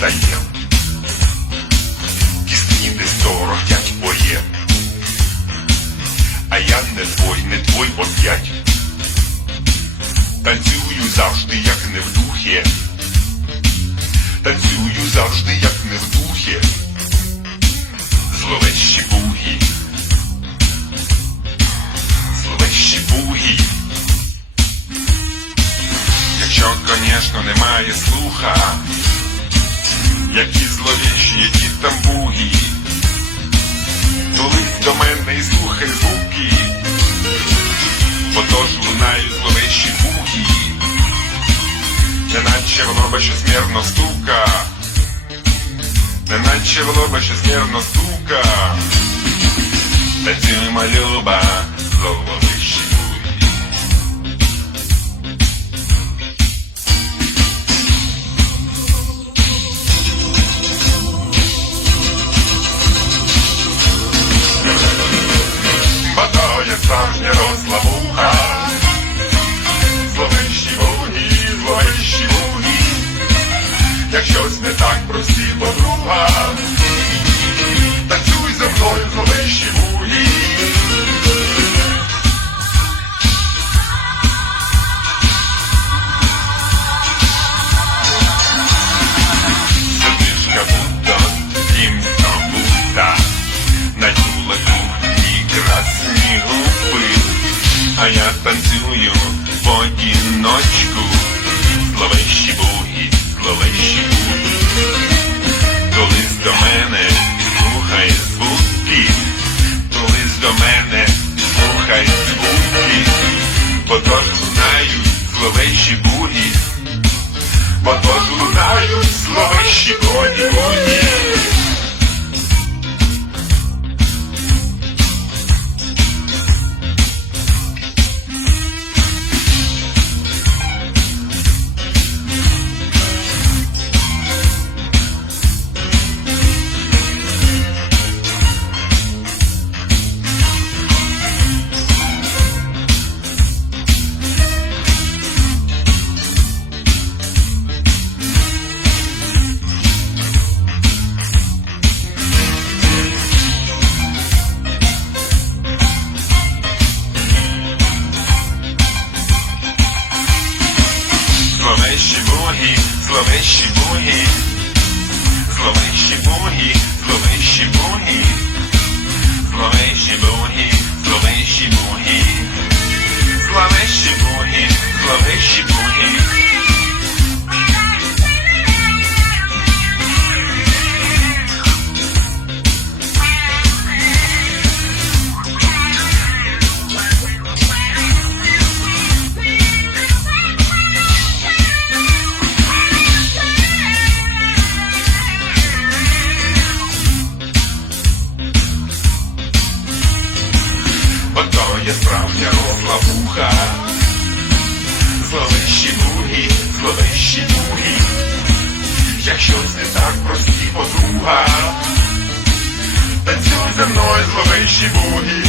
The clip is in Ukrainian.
та сім. Кістні не сорок моє. А я не твой, не твой оп'ять. Танцюю завжди, як не в духі. Танцюю завжди, як не в духі. Зловещі бугі. Зловещі бугі. Якщо, звісно, немає слуха які зловіші, які там бугі. До мене і слухай звуки, бо тож лунають зловещі бугі, неначе в лоба щось мірно стука, неначе в лоба щось мірно стука, танцюємо люба, зловищі справжня розлавуха. Зловищі вогні, зловищі вогні, Як щось не так прості подруга. Одіночку. Зловещі буги, зловещі буги. Колись до мене слухай звуки, колись до мене слухай звуки, бо тож лунають зловещі буги, бо тож лунають зловещі коні буги. Зловещі боги, зловещі боги, зловещі є справжня розлавуха. Зловещі буги, зловещі дуги, якщо це так прості подруга. Танцюй за мною, зловещі буги.